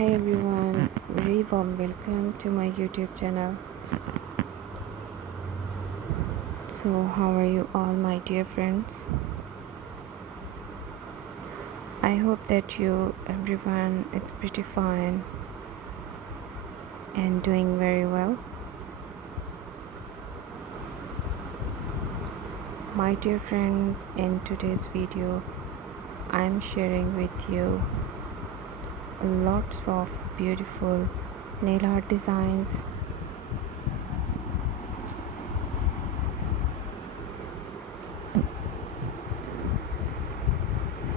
Hi everyone, very warm welcome to my YouTube channel. So how are you all, my dear friends? I hope that you everyone is pretty fine and doing very well. My dear friends, in today's video I am sharing with you lots of beautiful nail art designs,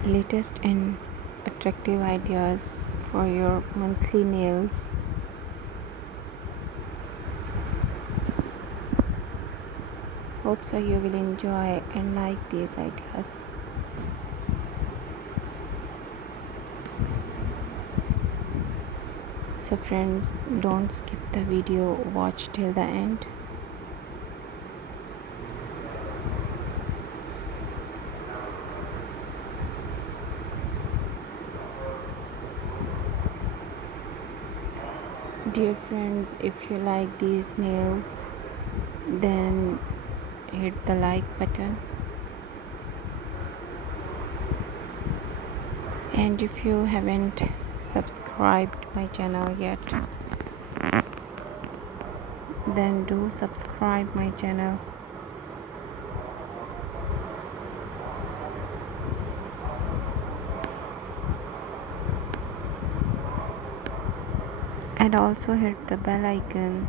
latest and attractive ideas for your monthly nails. Hope so you will enjoy and like these ideas. So friends, don't skip the video, watch till the end. Dear friends, if you like these nails, then hit the like button, and if you haven't subscribed my channel yet, then do subscribe my channel. And also hit the bell icon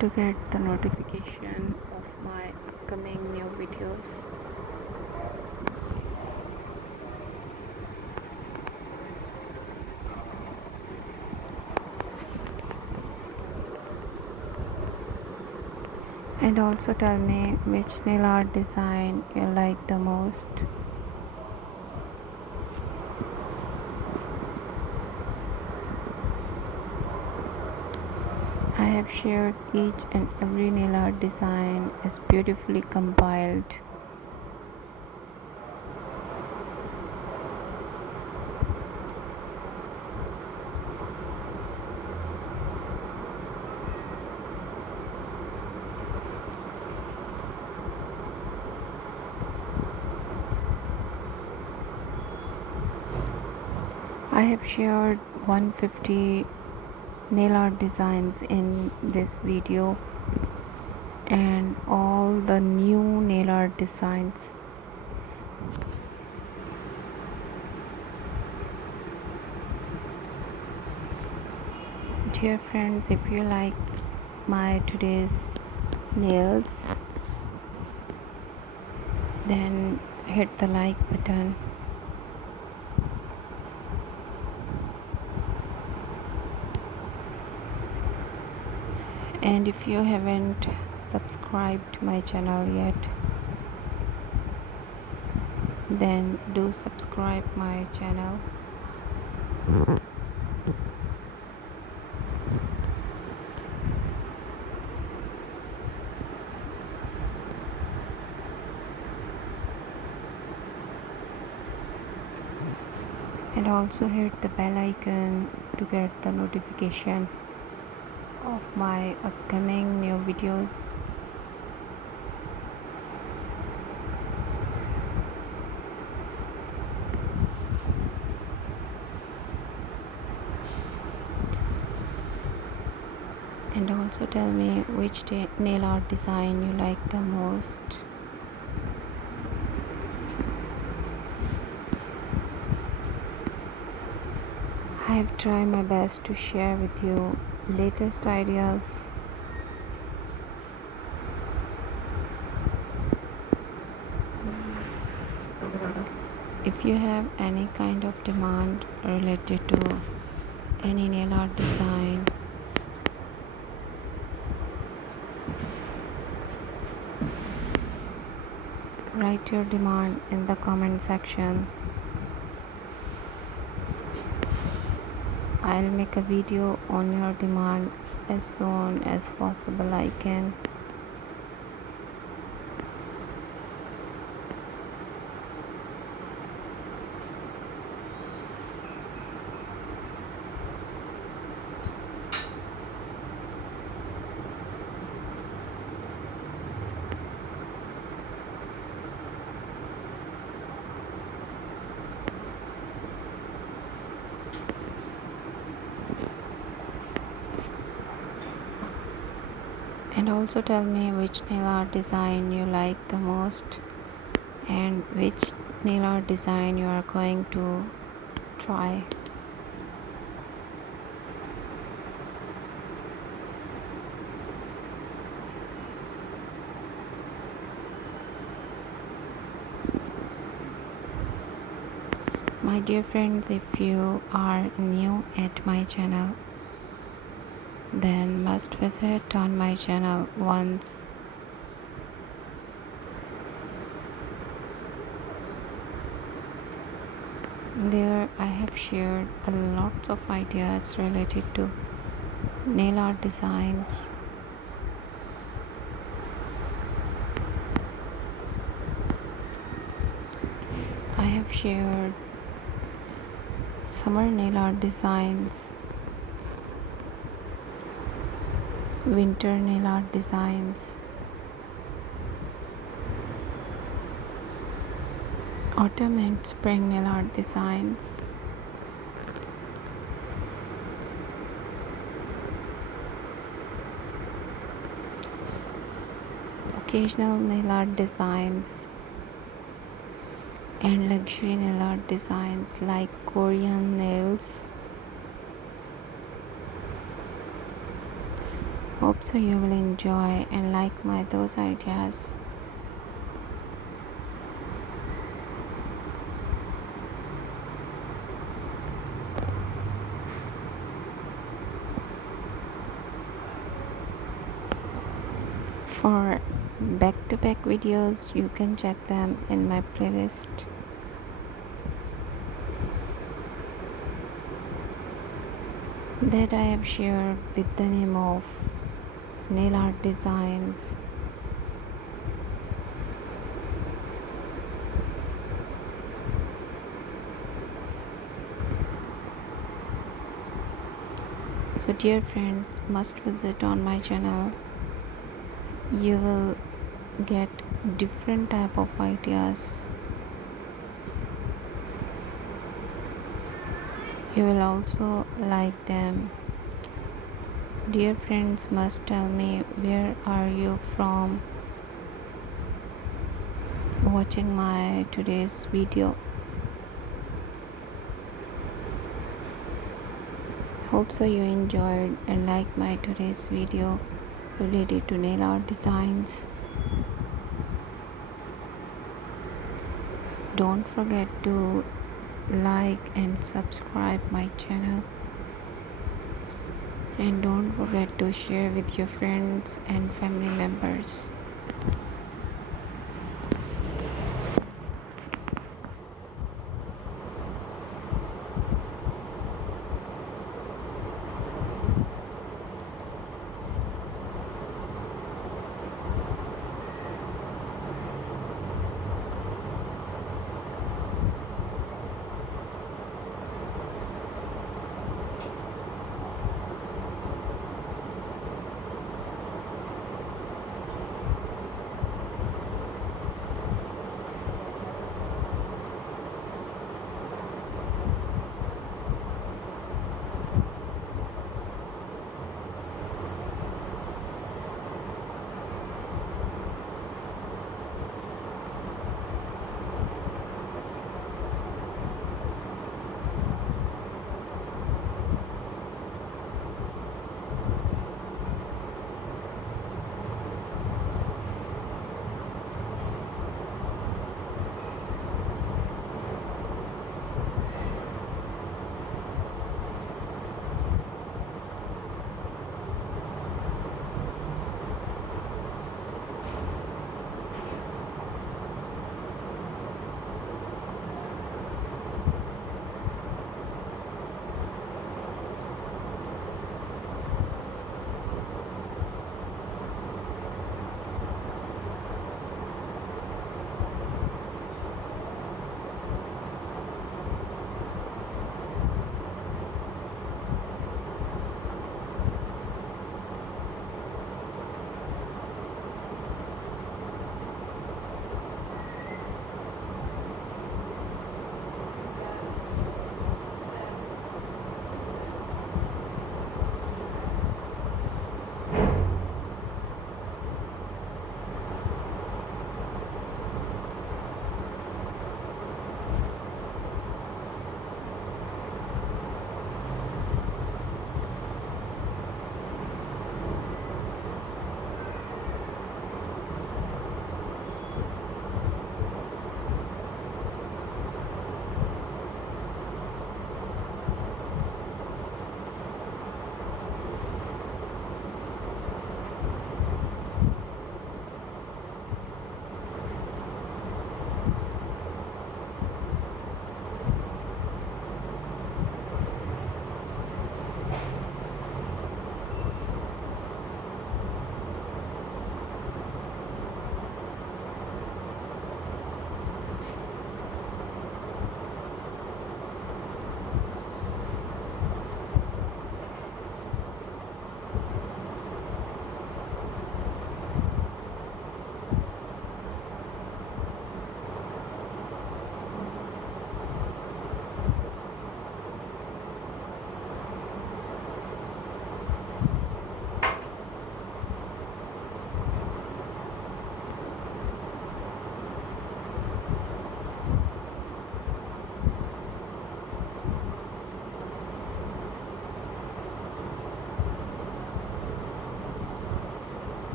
to get the notification of my upcoming new videos. And also tell me which nail art design you like the most. I have shared each and every nail art design is beautifully compiled. I have shared 150 nail art designs in this video, and all the new nail art designs. Dear friends, if you like my today's nails, then hit the like button. And if you haven't subscribed my channel yet, then do subscribe my channel. And also hit the bell icon to get the notification of my upcoming new videos. And also tell me which nail art design you like the most. I have tried my best to share with you latest ideas. If you have any kind of demand related to any nail art design, write your demand in the comment section. I'll make a video on your demand as soon as possible I can. also tell me which nail art design you like the most and which nail art design you are going to try. My dear friends, if you are new at my channel, then must visit on my channel once. There I have shared a lot of ideas related to nail art designs. I have shared summer nail art designs, winter nail art designs, autumn and spring nail art designs, occasional nail art designs, and luxury nail art designs like Korean nails. Hope so you will enjoy and like those ideas. For back-to-back videos, you can check them in my playlist. That I have shared with the name of nail art designs. So dear friends, must visit on my channel. You will get different type of ideas. You will also like them. Dear friends, must tell me where are you from watching my today's video. Hope so you enjoyed and liked my today's video related to nail art designs. Don't forget to like and subscribe my channel, and don't forget to share with your friends and family members.